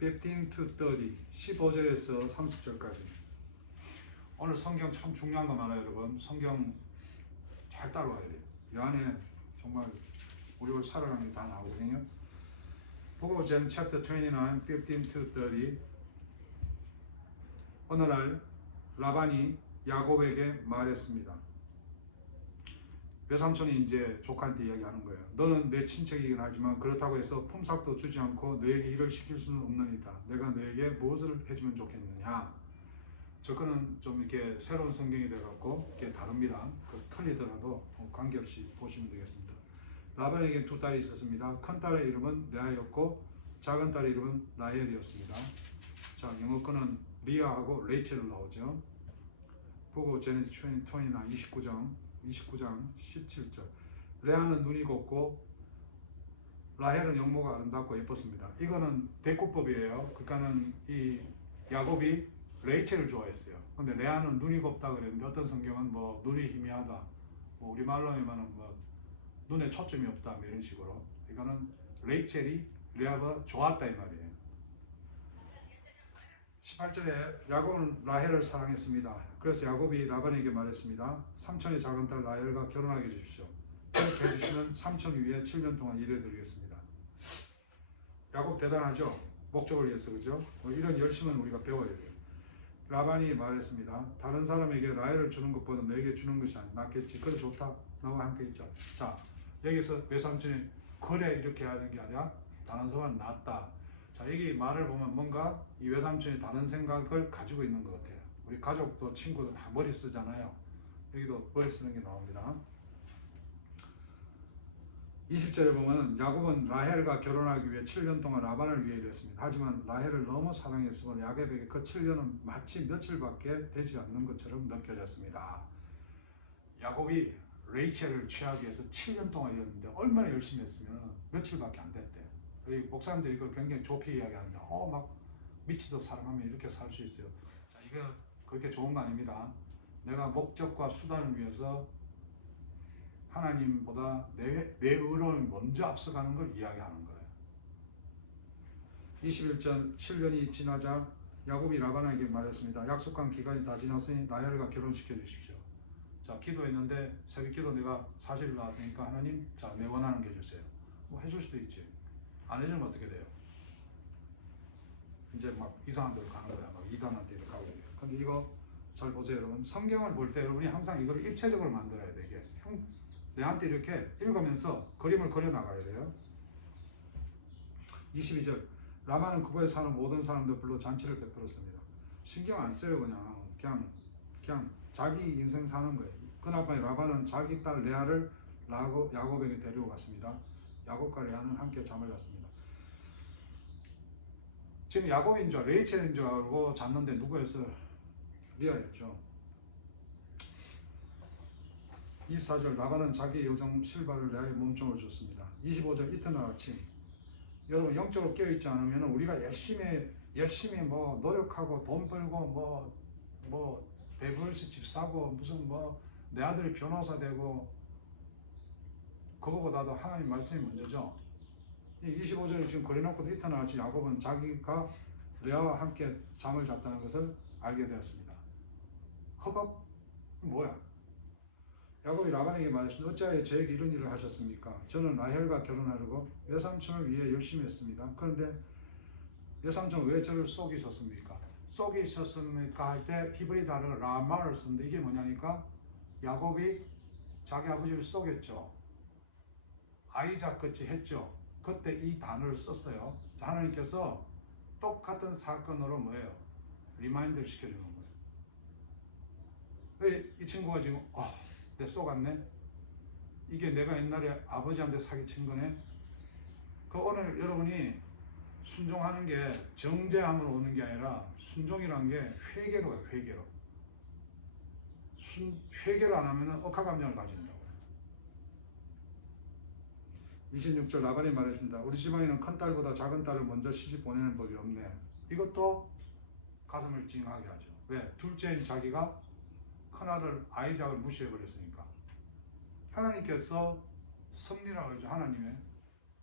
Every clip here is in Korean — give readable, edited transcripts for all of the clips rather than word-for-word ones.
15 to 30, 15절에서 30절까지. 오늘 성경 참 중요한 거 많아요, 여러분. 성경 잘 따라와야 돼요. 이 안에 정말 우리를 살아가는 게 다 나오거든요. 보고 전 chapter 29, 15 to 30. 어느 날 라반이 야곱에게 말했습니다. 외삼촌이 이제 조카한테 이야기하는 거예요. 너는 내 친척이긴 하지만 그렇다고 해서 품삯도 주지 않고 너에게 일을 시킬 수는 없느니라. 내가 너에게 무엇을 해주면 좋겠느냐. 저거는 좀 이렇게 새로운 성경이 돼갖고 이게 다릅니다. 그 틀리더라도 관계없이 보시면 되겠습니다. 라반에게 두 딸이 있었습니다. 큰 딸의 이름은 레아였고 작은 딸의 이름은 라헬이었습니다. 자, 영어 거는 리아하고 레이첼로 나오죠. 보고 제네시스 29장 17절. 레아는 눈이 곱고 라헬은 영모가 아름답고 예뻤습니다. 이거는 대꾸법이에요. 그러니까는 이 야곱이 레이첼을 좋아했어요. 근데 레아는 눈이 곱다 그랬는데 어떤 성경은 뭐 눈이 희미하다, 뭐 우리 말로 하면은 뭐 눈에 초점이 없다, 뭐 이런 식으로. 이거는 레이첼이 레아가 좋았다 이 말이에요. 18절에 야곱은 라헬을 사랑했습니다. 그래서 야곱이 라반에게 말했습니다. 삼촌의 작은 딸 라헬과 결혼하게 해주십시오. 그렇게 해주시면 삼촌 위에 7년 동안 일해드리겠습니다. 야곱 대단하죠? 목적을 위해서, 그죠? 이런 열심은 우리가 배워야 돼요. 라반이 말했습니다. 다른 사람에게 라헬을 주는 것보다 너에게 주는 것이 낫겠지. 그래 좋다. 나와 함께 있자. 자, 여기서 외삼촌이 그래 이렇게 하는 게 아니라 다른 사람은 낫다. 자, 여기 말을 보면 뭔가 이 외삼촌이 다른 생각을 가지고 있는 것 같아요. 우리 가족도 친구도 다 머리 쓰잖아요. 여기도 머리 쓰는 게 나옵니다. 20절에 보면 야곱은 라헬과 결혼하기 위해 7년 동안 라반을 위해 일했습니다. 하지만 라헬을 너무 사랑했으므로 야곱에게 그 7년은 마치 며칠밖에 되지 않는 것처럼 느껴졌습니다. 야곱이 레이첼을 취하기 위해서 7년 동안 일했는데 얼마나 열심히 했으면 며칠밖에 안 됐대요. 목사님들이 이걸 굉장히 좋게 이야기합니다. 막 미치도록 사랑하면 이렇게 살 수 있어요. 자, 이거 그렇게 좋은 거 아닙니다. 내가 목적과 수단을 위해서 하나님보다 내 의로움을 먼저 앞서가는 걸 이야기하는 거예요. 21절 7년이 지나자 야곱이 라반에게 말했습니다. 약속한 기간이 다 지났으니 라헬과 결혼시켜 주십시오. 자, 기도했는데 새벽 기도 내가 사실을 나왔으니까 하나님, 자, 내 원하는 게 해주세요. 뭐 해줄 수도 있지. 안 해주면 어떻게 돼요? 이제 막 이상한 데로 가는 거야. 막 이단한테 이렇게 가고. 근데 이거 잘 보세요, 여러분. 성경을 볼 때 여러분이 항상 이걸 입체적으로 만들어야 돼. 이게 내한테 이렇게 읽으면서 그림을 그려 나가야 돼요. 22절 라반은 그곳에 사는 모든 사람들 불러 잔치를 베풀었습니다. 신경 안 써요. 그냥 자기 인생 사는 거예요. 그날 밤에 라반은 자기 딸 레아를 야곱에게 데리고 갔습니다. 야곱과 레아는 함께 잠을 잤습니다. 지금 야곱인 줄 레이첼인 줄 알고 잤는데 누구였어요? 리아였죠. 24절 라반은 자기 여종 실바를 레아의 몸종으로 줬습니다. 25절 이튿날 아침 여러분 영적으로 깨어있지 않으면 우리가 열심히 뭐 노력하고 돈 벌고 뭐 베버리hills 집 사고 무슨 뭐 내 아들이 변호사 되고 그거보다도 하나님 말씀이 먼저죠. 25절에 지금 그래놓고 이튿날 아침 야곱은 자기가 레아와 함께 잠을 잤다는 것을 알게 되었습니다. 허겁? 뭐야? 야곱이 라반에게 말했습니다. 어찌하여 저에게 이런 일을 하셨습니까? 저는 라헬과 결혼하려고 외삼촌을 위해 열심히 했습니다. 그런데 외삼촌은 왜 저를 속이셨습니까? 속이셨습니까? 할 때 히브리 단어 라마를 쓰는데 이게 뭐냐니까 야곱이 자기 아버지를 속였죠. 아이작 같이 했죠. 그때 이 단어를 썼어요. 하나님께서 똑같은 사건으로 뭐예요? 리마인드를 시켜주는 거예요. 이 친구가 지금 내 속았네? 이게 내가 옛날에 아버지한테 사기친 거네? 오늘 여러분이 순종하는 게 정죄함으로 오는 게 아니라 순종이란 게 회개로 가요. 회개를 안 하면 억하감정을 가진다고요. 26절 라반이 말했습니다. 우리 집안에는 큰 딸보다 작은 딸을 먼저 시집 보내는 법이 없네. 이것도 가슴을 찡하게 하죠. 왜? 둘째인 자기가 큰아들 아이작을 무시해버렸으니까. 하나님께서 섭리라고 하죠. 하나님의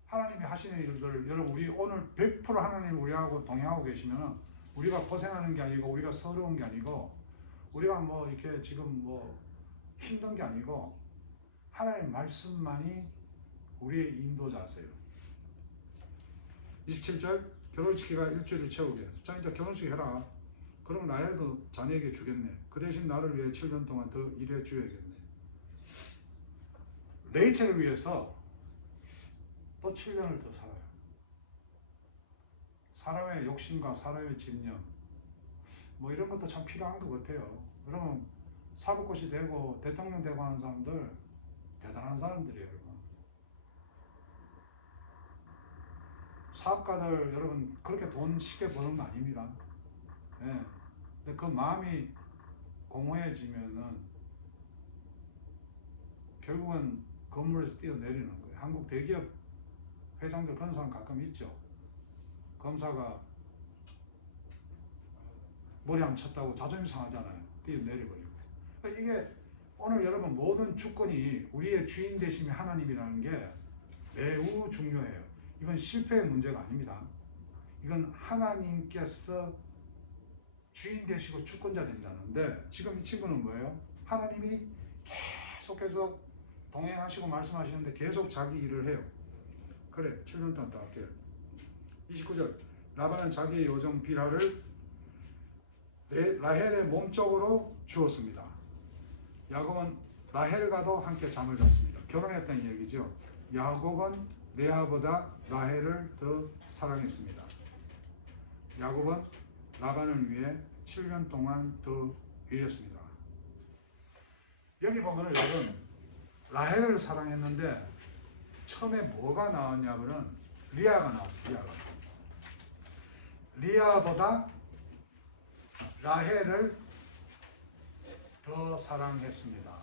하나님이 하시는 일들을 여러분 우리 오늘 100% 하나님 우리하고 동행하고 계시면 우리가 고생하는 게 아니고 우리가 서러운 게 아니고 우리가 뭐 이렇게 지금 뭐 힘든 게 아니고 하나님 말씀만이 우리의 인도자세요. 27절 결혼시키가 일주일을 채우게. 자 이제 결혼식 해라. 그럼 라헬도 자네에게 주겠네. 그 대신 나를 위해 7년 동안 더 일해 줘야겠네. 레이첼을 위해서 또 7년을 더 살아요. 사람의 욕심과 사람의 집념 뭐 이런 것도 참 필요한 것 같아요. 여러분 사법고시 되고 대통령 되고 하는 사람들 대단한 사람들이에요. 여러분. 사업가들 여러분 그렇게 돈 쉽게 버는 거 아닙니다. 네. 근데 그 마음이 공허해지면은 결국은 건물에서 뛰어내리는 거예요. 한국 대기업 회장들 그런 사람 가끔 있죠. 검사가 머리 안 쳤다고 자존심 상하잖아요. 뛰어내려버리고. 그러니까 이게 오늘 여러분 모든 주권이 우리의 주인 되심이 하나님이라는 게 매우 중요해요. 이건 실패의 문제가 아닙니다. 이건 하나님께서 주인 되시고 주권자 된다는데 지금 이 친구는 뭐예요? 하나님이 계속해서 동행하시고 말씀하시는데 계속 자기 일을 해요. 그래 7년 동안 더 할게요. 29절 라반은 자기의 요정 빌하를 라헬의 몸쪽으로 주었습니다. 야곱은 라헬과도 함께 잠을 잤습니다. 결혼했다는 얘기죠. 야곱은 레아보다 라헬을 더 사랑했습니다. 야곱은 라반을 위해 7년 동안 더 일했습니다. 여기 보면은 여러분 라헬을 사랑했는데 처음에 뭐가 나왔냐면은 리아가 나왔어요. 리아보다 라헬을 더 사랑했습니다.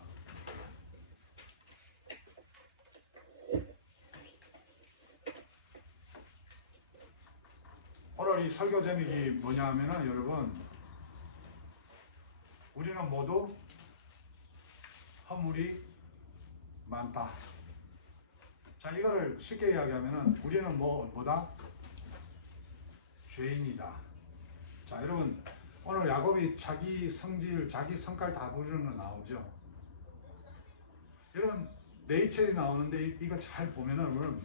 오늘 이 설교 제목이 뭐냐 하면은 여러분 우리는 모두 허물이 많다. 자 이거를 쉽게 이야기하면은 우리는 뭐다? 죄인이다. 자 여러분 오늘 야곱이 자기 성질, 자기 성깔 다 부르는 거 나오죠. 여러분 레이첼이 나오는데 이거 잘 보면은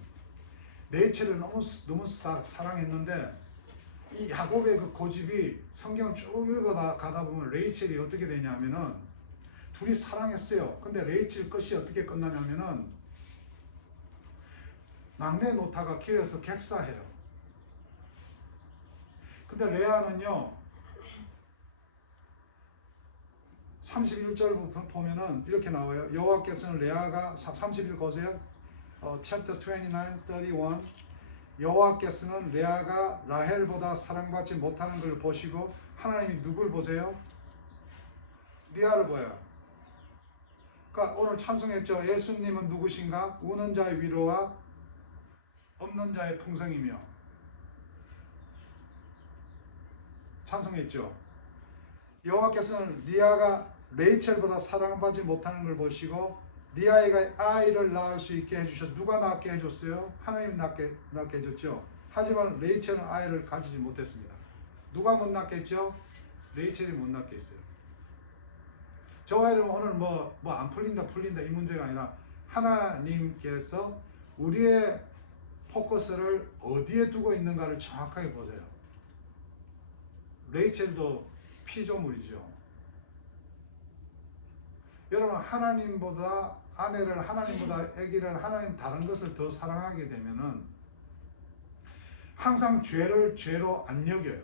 레이첼을 너무 사랑했는데 이 야곱의 그 고집이 성경 쭉 읽어가다 보면 레이첼이 어떻게 되냐면은 둘이 사랑했어요. 근데 레이첼 것이 어떻게 끝나냐면은 막내 노타가 길에서 객사해요. 근데 레아는요 31절 보면은 이렇게 나와요. 여호와께서는 레아가 31 거세요. chapter 29, 31 여호와께서는 레아가 라헬보다 사랑받지 못하는 걸 보시고 하나님이 누굴 보세요? 리아를 보여요. 그러니까 오늘 찬송했죠. 예수님은 누구신가? 우는 자의 위로와 없는 자의 풍성이며 찬송했죠. 여호와께서는 리아가 레이첼보다 사랑받지 못하는 걸 보시고 리아가 아이를 낳을 수 있게 해주셨. 누가 낳게 해줬어요? 하나님이 낳게 해줬죠. 하지만 레이첼은 아이를 가지지 못했습니다. 누가 못 낳게 했죠? 레이첼이 못 낳게 했어요. 저와 여러분 오늘 뭐 안 풀린다 이 문제가 아니라 하나님께서 우리의 포커스를 어디에 두고 있는가를 정확하게 보세요. 레이첼도 피조물이죠. 여러분 하나님보다 아내를 하나님보다 아기를 하나님 다른 것을 더 사랑하게 되면은 항상 죄를 죄로 안 여겨요.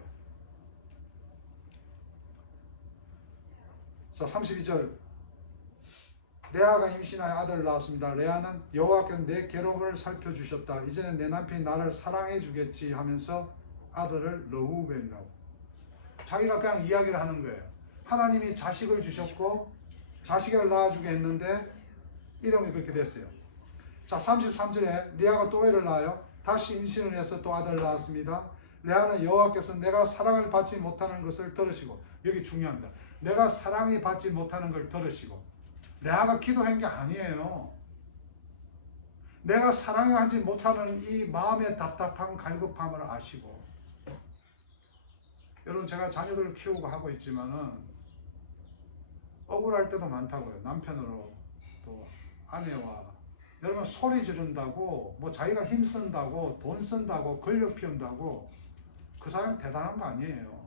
자 32절 레아가 임신하여 아들을 낳았습니다. 레아는 여호와께서 내 괴로움을 살펴주셨다. 이제는 내 남편이 나를 사랑해 주겠지 하면서 아들을 르우벤이라고 자기가 그냥 이야기를 하는 거예요. 하나님이 자식을 주셨고 자식을 낳아주게 했는데 이름이 그렇게 됐어요. 자 33절에 레아가 또 애를 낳아요. 다시 임신을 해서 또 아들을 낳았습니다. 레아는 여호와께서 내가 사랑을 받지 못하는 것을 들으시고 여기 중요합니다. 내가 사랑이 받지 못하는 걸 들으시고 레아가 기도한 게 아니에요. 내가 사랑하지 못하는 이 마음의 답답함, 갈급함을 아시고, 여러분 제가 자녀들을 키우고 하고 있지만은 억울할 때도 많다고요. 남편으로 또 아내와 여러분 소리 지른다고 뭐 자기가 힘쓴다고 돈 쓴다고 권력 피운다고 그 사람이 대단한 거 아니에요.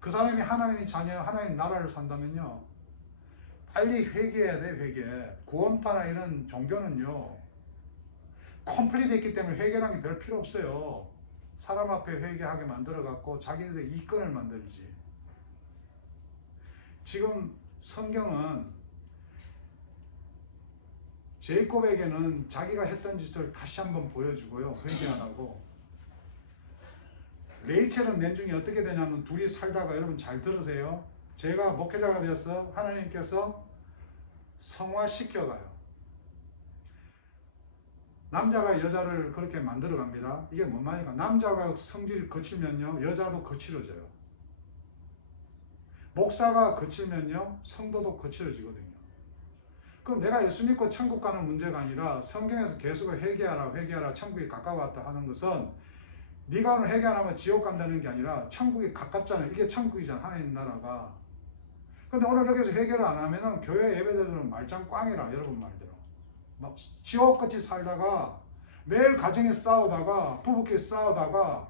그 사람이 하나님의 자녀, 하나님 나라를 산다면요 빨리 회개해야 돼. 회개. 구원파나 이런 종교는요 컴플리트 했기 때문에 회개라는 게 별 필요 없어요. 사람 앞에 회개하게 만들어갖고 자기들의 이권을 만들지. 지금 성경은 제이콥에게는 자기가 했던 짓을 다시 한번 보여주고요. 회개하라고. 레이첼은 내중에 어떻게 되냐면 둘이 살다가 여러분 잘 들으세요. 제가 목회자가 되어서 하나님께서 성화시켜가요. 남자가 여자를 그렇게 만들어 갑니다. 이게 뭔 말입니까? 남자가 성질 거칠면요 여자도 거칠어져요. 목사가 거칠면요 성도도 거칠어지거든요. 그럼 내가 예수 믿고 천국 가는 문제가 아니라 성경에서 계속 회개하라 천국이 가까웠다 하는 것은 네가 오늘 회개 안 하면 지옥 간다는 게 아니라 천국이 가깝잖아요. 이게 천국이잖아. 하나님 나라가. 근데 오늘 여기서 회개를 안 하면은 교회 예배드리는 말짱 꽝이라. 여러분 말대로 막 지옥같이 살다가 매일 가정에 싸우다가 부부끼리 싸우다가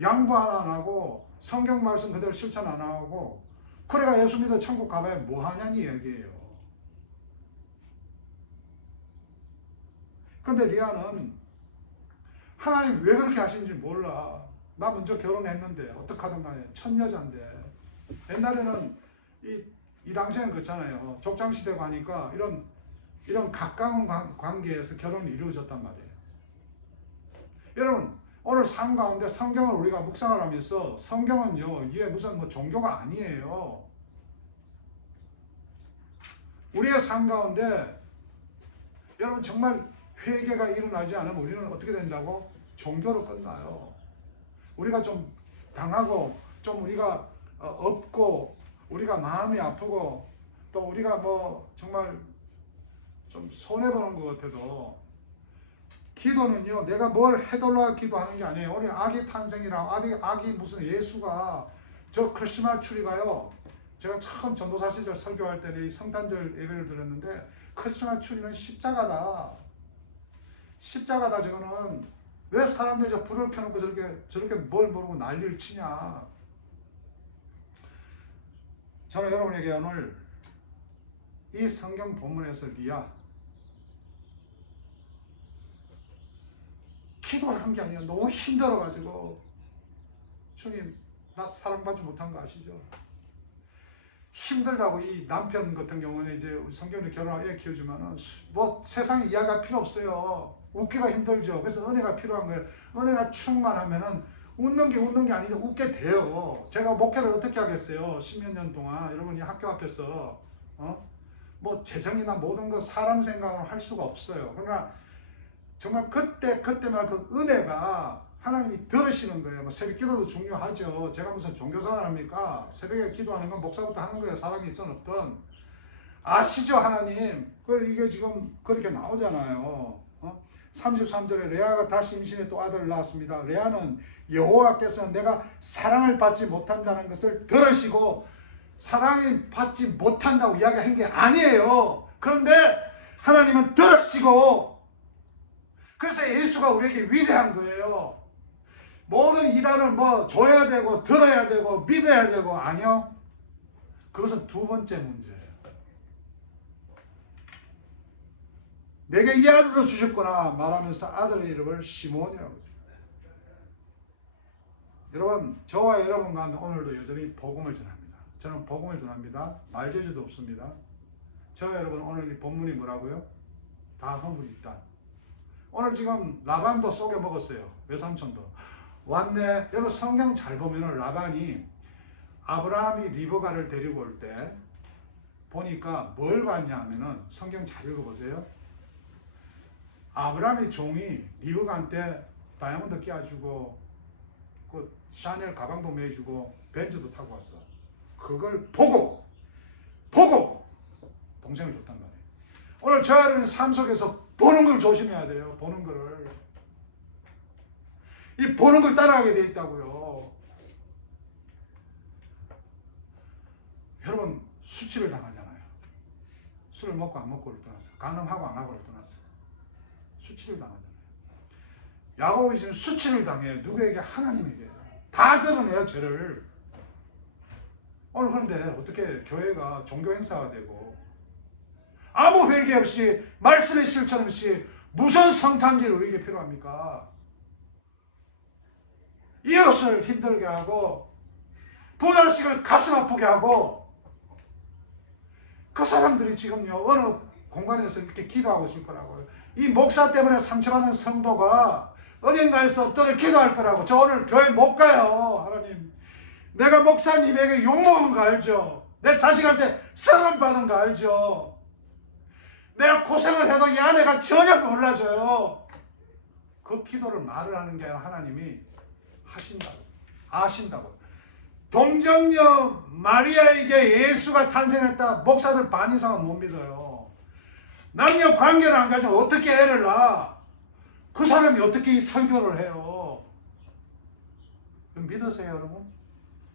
양보 하나 안 하고 성경 말씀 그대로 실천 안 하고 그래가 예수 믿어 천국 가봐야 뭐 하냐니 얘기예요. 근데 리아는 하나님 왜 그렇게 하시는지 몰라. 나 먼저 결혼했는데 어떡하든 간에 첫 여자인데. 옛날에는 이 당시에는 그렇잖아요. 족장시대고 하니까 이런 가까운 관계에서 결혼이 이루어졌단 말이에요. 여러분 오늘 삶 가운데 성경을 우리가 묵상을 하면서 성경은요 이게 무슨 뭐 종교가 아니에요. 우리의 삶 가운데 여러분 정말 회개가 일어나지 않으면 우리는 어떻게 된다고? 종교로 끝나요. 우리가 좀 당하고 좀 우리가 없고 우리가 마음이 아프고 또 우리가 뭐 정말 좀 손해보는 것 같아도 기도는요 내가 뭘 해달라고 기도하는 게 아니에요. 우리 아기 탄생이라 아기 무슨 예수가 저 크리스마스 추리가요 제가 처음 전도사 시절 설교할 때 이 성탄절 예배를 드렸는데 크리스마스 추리는 십자가다. 십자가다. 저거는 왜 사람들이 저 불을 켜놓고 저렇게 뭘 모르고 난리를 치냐. 저는 여러분에게 오늘 이 성경 본문에서 리아 기도를 한 게 아니라 너무 힘들어가지고 주님 나 사랑받지 못한 거 아시죠? 힘들다고 이 남편 같은 경우는 이제 우리 성경에 결혼하고 애 키우지만은 뭐 세상에 이야기할 필요 없어요. 웃기가 힘들죠. 그래서 은혜가 필요한 거예요. 은혜가 충만하면은 웃는 게 아니라 웃게 돼요. 제가 목회를 어떻게 하겠어요? 10몇 년 동안 여러분이 학교 앞에서 뭐 재정이나 모든 거 사람 생각으로 할 수가 없어요. 그러나 정말 그때만 그 은혜가 하나님이 들으시는 거예요. 뭐 새벽 기도도 중요하죠. 제가 무슨 종교생활 합니까? 새벽에 기도하는 건 목사부터 하는 거예요. 사람이 있든 없든. 아시죠 하나님? 이게 지금 그렇게 나오잖아요. 33절에 레아가 다시 임신해 또 아들을 낳았습니다. 레아는 여호와께서는 내가 사랑을 받지 못한다는 것을 들으시고 사랑을 받지 못한다고 이야기한 게 아니에요. 그런데 하나님은 들으시고 그래서 예수가 우리에게 위대한 거예요. 모든 이단을 뭐 줘야 되고 들어야 되고 믿어야 되고 아니요. 그것은 두 번째 문제예요. 내게 이 아들을 주셨구나 말하면서 아들의 이름을 시몬이라고 합니다. 여러분 저와 여러분 가운데 오늘도 여전히 복음을 전합니다. 저는 복음을 전합니다. 말재주도 없습니다. 저와 여러분 오늘 이 본문이 뭐라고요? 다 허물있다. 오늘 지금 라반도 속여 먹었어요. 외삼촌도 왔네. 여러분 성경 잘 보면 라반이 아브라함이 리브가를 데리고 올 때 보니까 뭘 봤냐 하면은 성경 잘 읽어보세요. 아브라함의 종이 리브가한테 다이아몬드 끼워주고 그 샤넬 가방도 매주고 벤츠도 타고 왔어. 그걸 보고 동생을 줬단 말이에요. 오늘 저 여러분 삶 속에서 보는 걸 조심해야 돼요. 보는 거를. 이 보는 걸 따라하게 돼 있다고요. 여러분 수치를 당하잖아요. 술을 먹고 안 먹고를 떠났어. 간음하고 안 하고를 떠났어. 수치를 당하잖아요. 야곱이 지금 수치를 당해. 누구에게? 하나님에게. 다 드러내요, 죄를. 오늘 그런데 어떻게 교회가 종교 행사가 되고 아무 회개 없이 말씀의 실천 없이 무슨 성탄절 우리에게 필요합니까? 이웃을 힘들게 하고 부자식을 가슴 아프게 하고 그 사람들이 지금요 어느 공간에서 이렇게 기도하고 있을 거라고요. 이 목사 때문에 상처받는 성도가 어딘가에서 떠들 기도할 거라고. 저 오늘 교회 못 가요. 하나님, 내가 목사님에게 욕먹은 거 알죠? 내 자식한테 서름 받은 거 알죠? 내가 고생을 해도 이 아내가 전혀 몰라줘요. 그 기도를 말을 하는 게 아니라 하나님이 하신다고, 아신다고. 동정녀 마리아에게 예수가 탄생했다. 목사들 반 이상은 못 믿어요. 남녀 관계를 안 가지고 어떻게 애를 낳아? 그 사람이 어떻게 이 설교를 해요? 믿으세요, 여러분?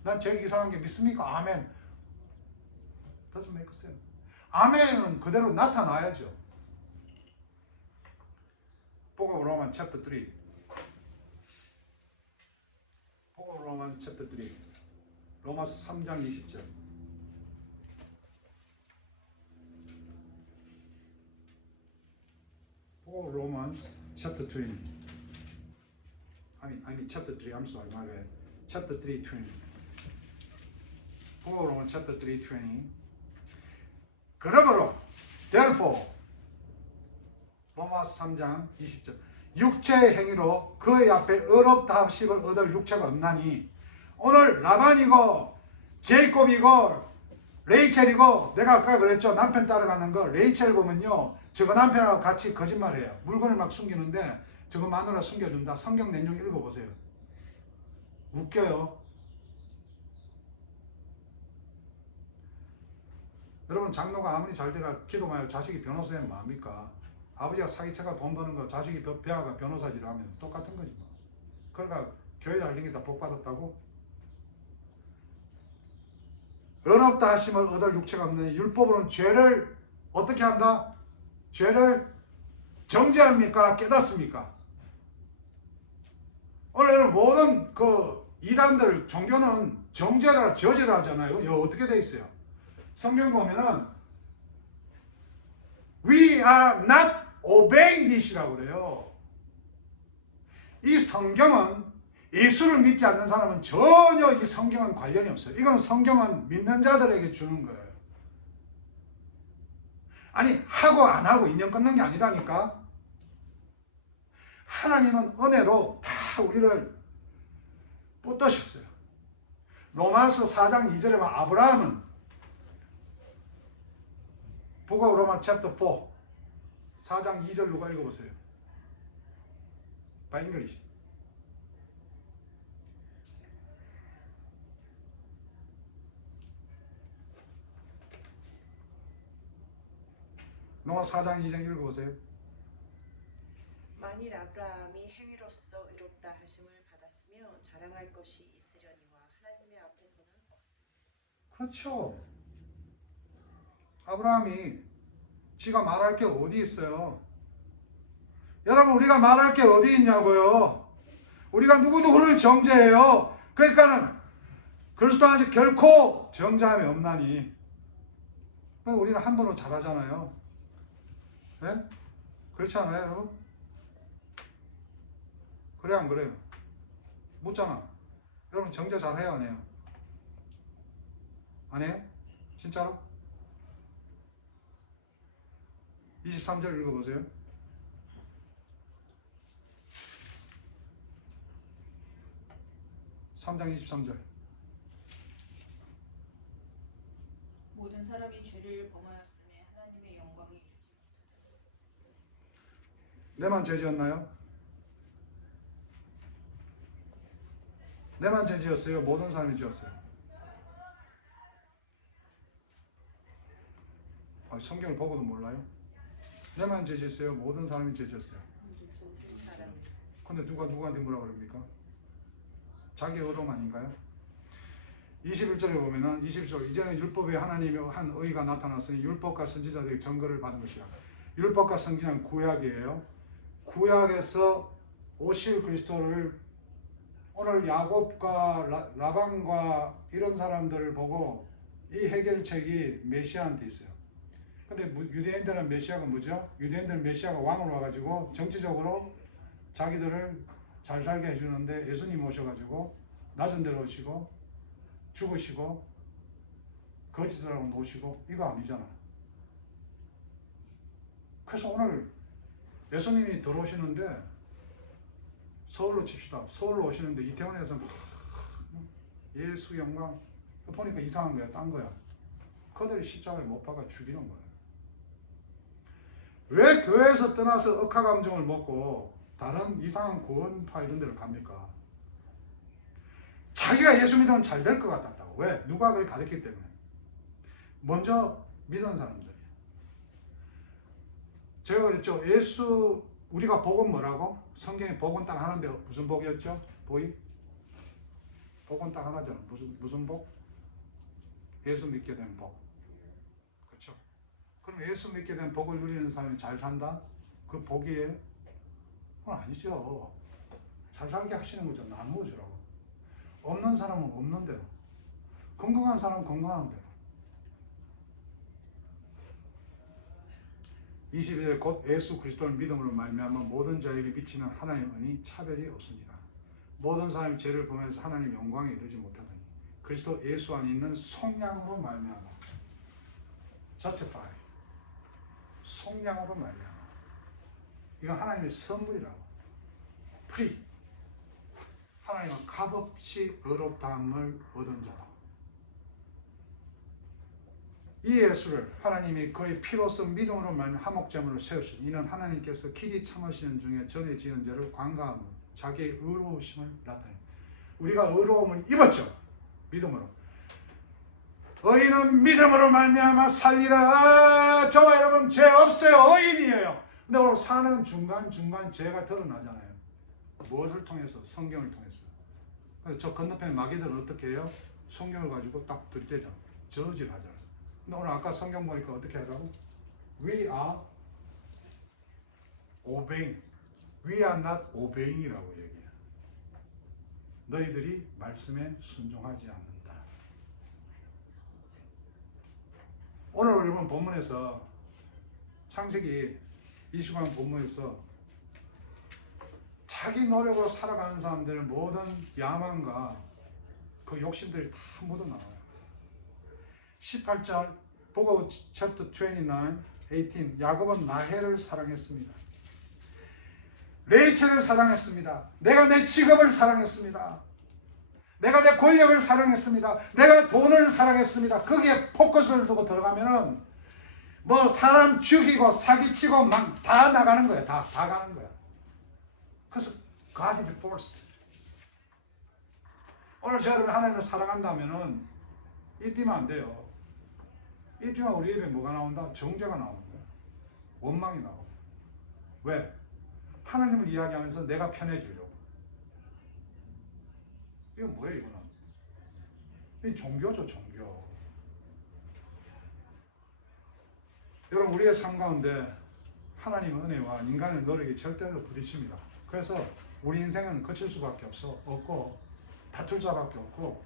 난 제일 이상한 게 믿습니까? 아멘. Doesn't make sense. 아멘은 그대로 나타나야죠. Book of Romans chapter 3. Book of Romans chapter 3. 로마서 3장 20절. Book of Romans chapter 20. I mean chapter 3. I'm sorry, my bad. Chapter 3, 20. Book of Romans chapter 3, 20. 그러므로 therefore 로마서 3장 20절 육체의 행위로 그의 앞에 의롭다 함심을 얻을 육체가 없나니 오늘 라반이고 제이콥이고 레이첼이고 내가 아까 그랬죠. 남편 따라가는 거 레이첼 보면요 저거 남편하고 같이 거짓말해요. 물건을 막 숨기는데 저거 마누라 숨겨준다. 성경 내용 읽어보세요. 웃겨요. 여러분 장로가 아무리 잘 돼가 기도 마요. 자식이 변호사면 뭐합니까? 아버지가 사기쳐가 돈 버는 거 자식이 배아가 변호사질 하면 똑같은 거지 뭐. 그러니까 교회 다니는 게 다 복 받았다고? 의롭다 하심을 얻을 육체가 없느니 율법으로는 죄를 어떻게 한다? 죄를 정죄합니까? 깨닫습니까? 오늘 모든 그 이단들 종교는 정죄라 저지를 하잖아요. 이거 어떻게 돼 있어요? 성경 보면은 We are not obeying it이라고 그래요. 이 성경은 예수를 믿지 않는 사람은 전혀 이 성경은 관련이 없어요. 이건 성경은 믿는 자들에게 주는 거예요. 아니 하고 안 하고 인연 끊는 게 아니라니까. 하나님은 은혜로 다 우리를 붙드셨어요. 로마서 4장 2절에 보면 아브라함은 Book of Romans chapter 4 4장 2절 누가 읽어보세요. By English. 로마 4장 2절 읽어보세요. 만일 아브라함이 행위로서 의롭다 하심을 받았으며 자랑할 것이 있으려니와 하나님의 앞에서는 없습니다. 그렇죠. 아브라함이 지가 말할 게 어디 있어요? 여러분 우리가 말할 게 어디 있냐고요? 우리가 누구누구를 정죄해요. 그러니까는 그리스도 안에서 결코 정죄함이 없나니. 우리는 한 번으로 잘하잖아요. 네? 그렇지 않아요 여러분? 그래 안 그래요? 묻잖아. 여러분 정죄 잘해요 안 해요? 안 해요? 진짜로? 23절 읽어보세요. (3장 23절) 모든 사람이 죄를 범하였음에 하나님의 영광이 이르지 못하더라. 내만 죄 지었나요? 내만 죄 지었어요? 모든 사람이 지었어요? 성경을 보고도 몰라요? 내만 죄졌어요? 모든 사람이 죄졌어요? 사람. 근데 누구한테 뭐라 그럽니까? 자기 의로움 아닌가요? 21절에 보면은 21절 이제는 율법에 하나님의 한 의가 나타났으니 율법과 선지자들의 증거를 받은 것이라. 율법과 선지자는 구약이에요. 구약에서 오실 그리스도를 오늘 야곱과 라반과 이런 사람들을 보고 이 해결책이 메시아한테 있어요. 근데 유대인들은 메시아가 뭐죠? 유대인들은 메시아가 왕으로 와가지고 정치적으로 자기들을 잘 살게 해주는데 예수님 오셔가지고 낮은 데로 오시고 죽으시고 거짓들하고 노시고 이거 아니잖아. 그래서 오늘 예수님이 들어오시는데 서울로 칩시다. 서울로 오시는데 이태원에서 막 예수 영광 보니까 이상한 거야. 딴 거야. 그들이 십자가에 못 박아 죽이는 거예요. 왜 교회에서 떠나서 억하감정을 먹고 다른 이상한 구원파 이런 데를 갑니까? 자기가 예수 믿으면 잘 될 것 같았다고. 왜? 누가 그걸 가르쳤기 때문에. 먼저 믿은 사람들. 제가 그랬죠. 예수 우리가 복은 뭐라고? 성경에 복은 딱 하나인데 무슨 복이었죠? 복이? 복은 딱 하나잖아. 무슨 복? 예수 믿게 된 복. 그렇죠? 그럼 예수 믿게 된 복을 누리는 사람이 잘 산다? 그 복이에요? 그건 아니죠. 잘 살게 하시는 거죠. 나누어주라고. 없는 사람은 없는 대로. 건강한 사람은 건강한 대로. 22절 곧 예수 그리스도를 믿음으로 말미암아 모든 자에게 미치는 하나님의 은이 차별이 없습니다. 모든 사람이 죄를 범해서 하나님 영광에 이르지 못하더니 그리스도 예수 안에 있는 속량으로 말미암아 justify 속량으로 말미암아 이건 하나님의 선물이라고 free 하나님은 값없이 의롭다함을 얻은 자다. 이 예수를 하나님이 그의 피로써 믿음으로 말미암아 화목제물로 세우시니 이는 하나님께서 길이 참으시는 중에 전에 지은 죄를 관가함으로 자기의 의로우심을 나타내 우리가 의로움을 입었죠. 믿음으로. 의인은 믿음으로 말미암아 살리라. 저와 여러분 죄 없어요. 의인이에요. 근데 오늘 사는 중간중간 죄가 드러나잖아요. 무엇을 통해서? 성경을 통해서. 저 건너편 마귀들은 어떻게 해요? 성경을 가지고 딱 들이대죠. 저질하잖아요. 근데 오늘 아까 성경 보니까 어떻게 하라고? We are obeying. We are not obeying이라고 얘기해요. 너희들이 말씀에 순종하지 않는다. 오늘 여러분 본문에서 창세기 20강 본문에서 자기 노력으로 살아가는 사람들의 모든 야망과 그 욕심들이 다 묻어나와요. 18절 보고 chapter 29, 18 야곱은 라헬을 사랑했습니다. 레이첼을 사랑했습니다. 내가 내 직업을 사랑했습니다. 내가 내 권력을 사랑했습니다. 내가 돈을 사랑했습니다. 거기에 포커스를 두고 들어가면은 뭐 사람 죽이고 사기치고 막 다 나가는 거야. 다 가는 거야. 그래서 God is first. 오늘 저희는 하나님을 사랑한다면은 이 뛰면 안 돼요. 이 뛰면 우리 입에 뭐가 나온다? 정죄가 나오는 거야. 원망이 나오고. 왜? 하나님을 이야기하면서 내가 편해지려고. 이건 뭐예요, 이거는? 이 종교죠, 종교. 여러분, 우리의 삶 가운데 하나님의 은혜와 인간의 노력이 절대로 부딪힙니다. 그래서 우리 인생은 거칠 수밖에 없고, 다툴 수밖에 없고,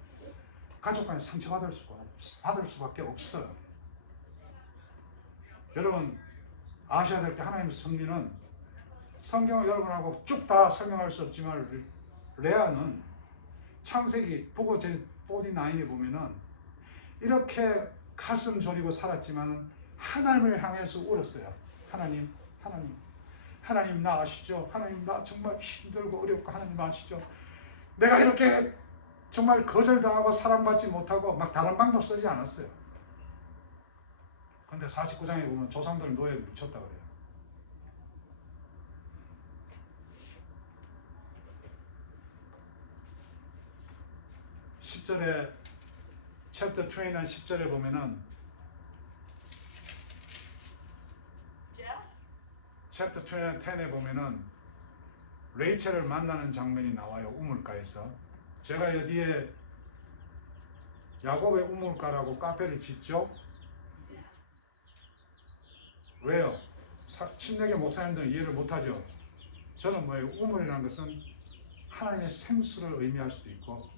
가족 간에 상처받을 수밖에 없어요. 여러분, 아셔야 될 게 하나님의 섭리는 성경을 여러분하고 쭉 다 설명할 수 없지만 레아는 창세기 보고 제 49에 보면은 이렇게 가슴 졸이고 살았지만 하나님을 향해서 울었어요. 하나님 나 아시죠? 하나님 나 정말 힘들고 어렵고 하나님 아시죠? 내가 이렇게 정말 거절당하고 사랑받지 못하고 막 다른 방법 쓰지 않았어요. 근데 49장에 보면 조상들 노예에 묻혔다 그래요. 10절에 챕터 29 10절에 보면은 챕터 10에 보면은 레이첼을 만나는 장면이 나와요. 우물가에서. 제가 여기에 야곱의 우물가라고 카페를 짓죠. 왜요? 침례교 목사님들은 이해를 못하죠. 저는 뭐예요? 우물이라는 것은 하나님의 생수를 의미할 수도 있고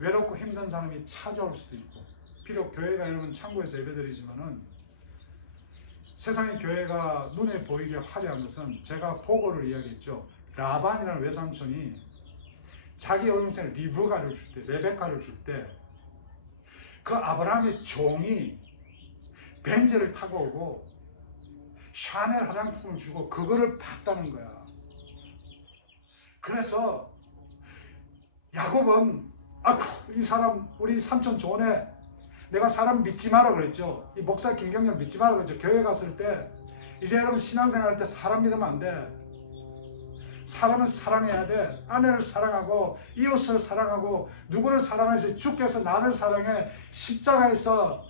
외롭고 힘든 사람이 찾아올 수도 있고, 비록 교회가 여러분 창고에서 예배드리지만은 세상의 교회가 눈에 보이게 화려한 것은 제가 보고를 이야기했죠. 라반이라는 외삼촌이 자기 어른생 리브가를 줄 때, 레베카를 줄 때 그 아브라함의 종이 벤츠를 타고 오고 샤넬 화장품을 주고 그거를 봤다는 거야. 그래서 야곱은 이 사람 우리 삼촌 좋네. 내가 사람 믿지 마라 그랬죠. 이 목사 김경렬 믿지 마라 그랬죠. 교회 갔을 때 이제 여러분 신앙생활 할 때 사람 믿으면 안 돼. 사람은 사랑해야 돼. 아내를 사랑하고 이웃을 사랑하고 누구를 사랑하지? 주께서 나를 사랑해. 십자가에서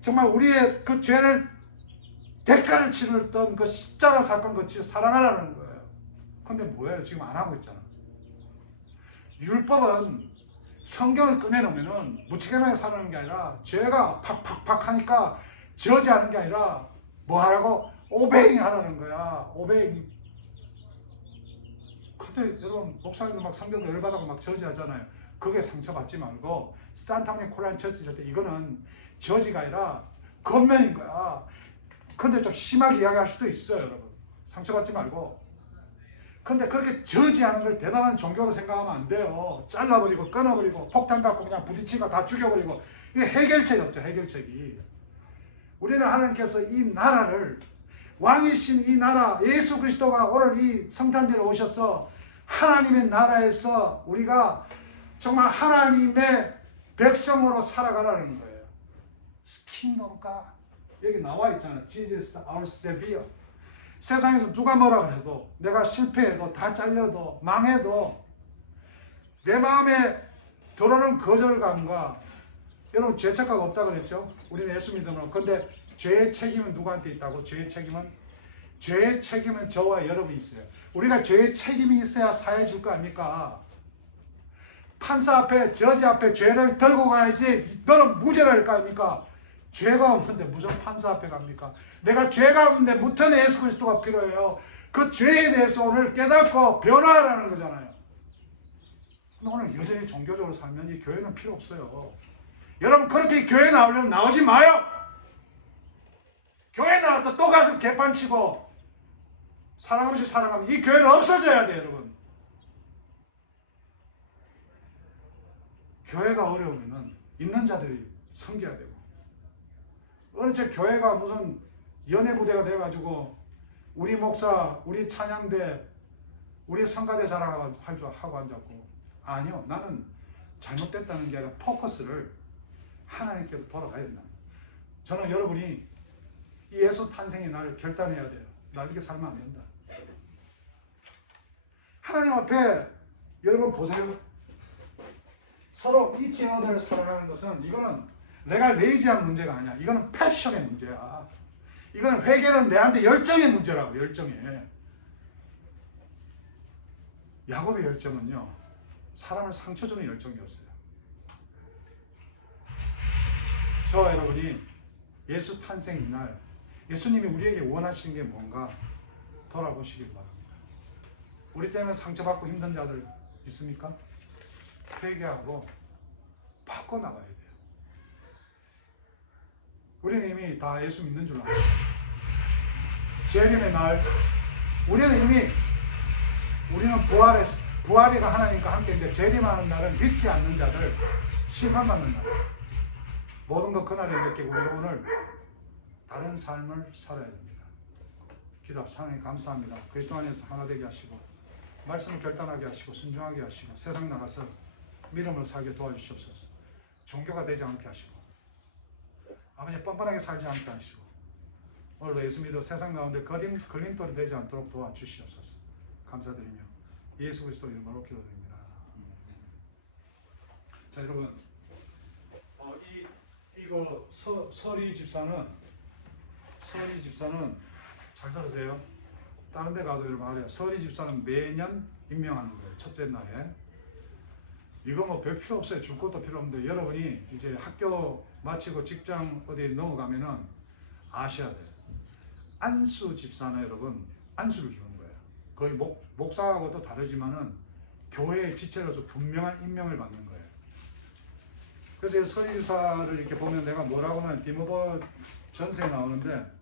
정말 우리의 그 죄를 대가를 치렀던 그 십자가 사건 같이 사랑하라는 거예요. 근데 뭐예요? 지금 안 하고 있잖아. 율법은 성경을 꺼내놓으면은 무책임하게 살아가는 게 아니라 죄가 팍팍팍 하니까 저지하는 게 아니라 뭐 하라고? 오베잉 하라는 거야. 오베잉. 근데 여러분 목사님들 막 성경도 열받아고 막 저지하잖아요. 그게 상처받지 말고 산타모니 코리안 처치 할 때 이거는 저지가 아니라 건면인 거야. 근데 좀 심하게 이야기할 수도 있어요, 여러분. 상처받지 말고. 근데 그렇게 저지하는 걸 대단한 종교로 생각하면 안 돼요. 잘라버리고 끊어버리고 폭탄 갖고 그냥 부딪히고 다 죽여버리고. 이게 해결책이 없죠, 해결책이. 우리는 하나님께서 이 나라를, 왕이신 이 나라, 예수 그리스도가 오늘 이 성탄절에 오셔서 하나님의 나라에서 우리가 정말 하나님의 백성으로 살아가라는 거예요. Kingdom God. 여기 나와 있잖아요. Jesus our Savior. 세상에서 누가 뭐라 그래도, 내가 실패해도, 다 잘려도, 망해도 내 마음에 들어오는 거절감과, 여러분 죄 책각 없다 그랬죠? 우리는 예수 믿으면. 근데 죄의 책임은 누구한테 있다고? 죄의 책임은 저와 여러분이 있어요. 우리가 죄의 책임이 있어야 사해 줄 거 아닙니까? 판사 앞에, 저지 앞에 죄를 들고 가야지 너는 무죄를 할 거 아닙니까? 죄가 없는데 무슨 판사 앞에 갑니까? 내가 죄가 없는데 무턴 예수 그리스도가 필요해요. 그 죄에 대해서 오늘 깨닫고 변화하라는 거잖아요. 근데 오늘 여전히 종교적으로 살면 이 교회는 필요 없어요. 여러분 그렇게 교회 나오려면 나오지 마요. 교회 나왔다 또 가서 개판 치고 사랑 없이 살아가면 이 교회는 없어져야 돼요, 여러분. 교회가 어려우면은 있는 자들이 섬겨야 되고, 어느 제 교회가 무슨 연예 무대가 돼가지고 우리 목사, 우리 찬양대, 우리 성가대 자랑하고 하고 앉았고, 아니요, 나는 잘못됐다는 게 아니라 포커스를 하나님께로 돌아가야 된다. 저는 여러분이 이 예수 탄생의 날 결단해야 돼요. 나 이렇게 살면 안 된다. 하나님 앞에 여러분 보세요. 서로 이 제어를 살아가는 것은, 이거는 내가 레이지한 문제가 아니야. 이거는 패션의 문제야. 이거는 회개는 내한테 열정의 문제라고. 열정의. 야곱의 열정은요, 사람을 상처 주는 열정이었어요. 저와 여러분이 예수 탄생 이날 예수님이 우리에게 원하시는 게 뭔가 돌아보시길 바랍니다. 우리 때문에 상처받고 힘든 자들 있습니까? 회개하고 바꿔나가야 돼요. 우리는 이미 다 예수 믿는 줄 알아요. 재림의 날 우리는 부활이가 하나님과 함께인데, 재림하는 날은 믿지 않는 자들 심판받는 날. 모든 것 그날에 맡기고 우리가 오늘 다른 삶을 살아야 됩니다. 기도합시다. 하나님 감사합니다. 그리스도 안에서 하나 되게 하시고 말씀을 결단하게 하시고 순종하게 하시고 세상 나가서 믿음을 살게 도와주시옵소서. 종교가 되지 않게 하시고 아버지 뻔뻔하게 살지 않게 하시고 오늘도 예수 믿어 세상 가운데 걸림돌이 되지 않도록 도와주시옵소서. 감사드리며 예수 그리스도 이름으로 기도드립니다. 자, 여러분, 이거 서리 집사는 잘 들으세요. 다른 데 가도 여러분 알아요. 서리 집사는 매년 임명하는 거예요. 첫째 날에. 이거 뭐 별 필요 없어요. 줄 것도 필요 없는데 여러분이 이제 학교 마치고 직장 어디 넘어가면은 아셔야 돼요. 안수 집사는 여러분 안수를 주는 거예요. 거의 목사하고도 다르지만은 교회의 지체로서 분명한 임명을 받는 거예요. 그래서 서리 집사를 이렇게 보면 내가 뭐라고 하면 디모데 전서에 나오는데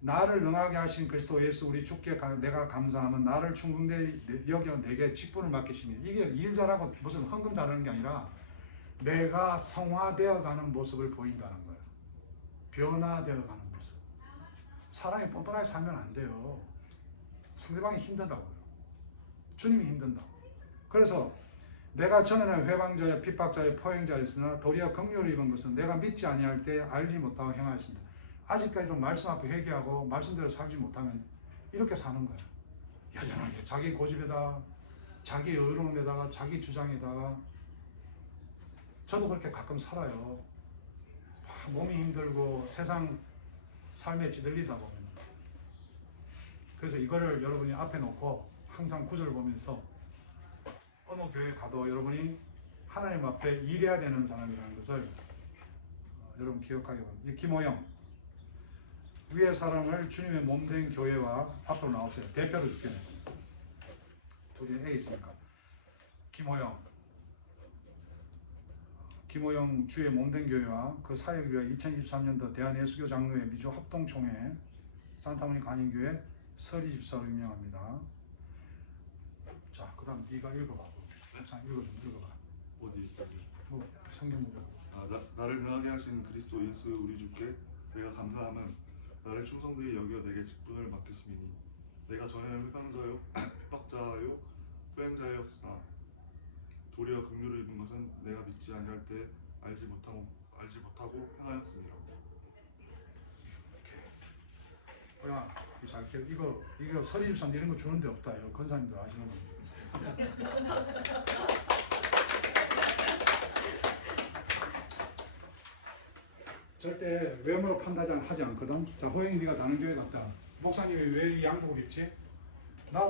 나를 능하게 하신 그리스도 예수 우리 주께 내가 감사하면 나를 충분히 여겨 내게 직분을 맡기시니 이게 일 잘하고 무슨 헌금 잘하는 게 아니라 내가 성화되어 가는 모습을 보인다는 거예요. 변화되어 가는 모습. 사람이 뻔뻔하게 살면 안 돼요. 상대방이 힘들다고요. 주님이 힘든다고. 그래서 내가 전에는 회방자여 핍박자여 포행자였으나 도리어 긍휼을 입은 것은 내가 믿지 아니할 때 알지 못하고 행하였습니다. 아직까지도 말씀 앞에 회개하고 말씀대로 살지 못하면 이렇게 사는 거예요. 여전하게 자기 고집에다가 자기 의로움에다가 자기 주장에다가 저도 그렇게 가끔 살아요. 몸이 힘들고 세상 삶에 찌들리다 보면. 그래서 이거를 여러분이 앞에 놓고 항상 구절을 보면서 어느 교회 가도 여러분이 하나님 앞에 일해야 되는 사람이라는 것을 여러분 기억하게 바랍니다. 이 김호영 위의 사람을 주님의 몸된 교회와 앞으로 나오세요. 대표를 줄게요. 둘이 A 있으니까. 김호영 주의 몸된 교회와 그 사역을 위하여 2023년도 대한예수교 장로회 미주 합동총회 산타모니카 한인교회 서리 집사로 임명합니다. 자, 그 다음 네가 읽어봐. 읽어봐. 어디? 성경 보고. 나를 능하게 하신 그리스도 예수 우리 주께 내가 감사함은 나를 충성되이 여겨 내게 직분을 맡기심이니 내가 전에는 회방자요 핍박자요 후행자였으나 도리어 긍휼을 입은 것은 내가 믿지 아니할 때 알지 못하고 행하였습니다. 야, 이거 서리 집사 이런 거 주는 데 없다. 이거 권사님들 아시는 분. 절대 외모로 판단하지 않거든. 자, 호영이 네가 다른 교회 갔다. 목사님이 왜 이 양복을 입지? 나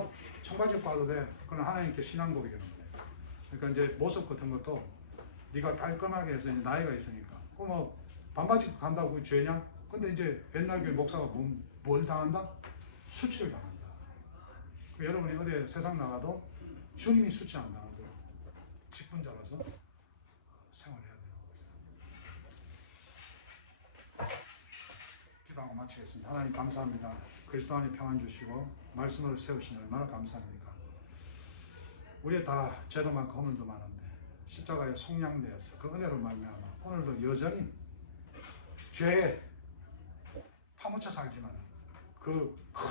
청바지 입고 와도 돼. 그건 하나님께 신앙 고백이라는 거예요. 그러니까 이제 모습 같은 것도 네가 깔끔하게 해서 이제 나이가 있으니까. 뭐 반바지 입고 간다고 죄냐? 근데 이제 옛날 교회 목사가 뭘 당한다? 수치를 당한다. 여러분이 어디 세상 나가도 주님이 수치 안 당하고 직분자로서 생활해야 돼요. 기도하고 마치겠습니다. 하나님 감사합니다. 그리스도 안에 평안 주시고 말씀을 세우시니 얼마나 감사합니까? 우리 다 죄도 많고 허물도 많은데 십자가에 속량되어서 그 은혜로 말미암아 오늘도 여전히 죄에 파묻혀 살지만 그 큰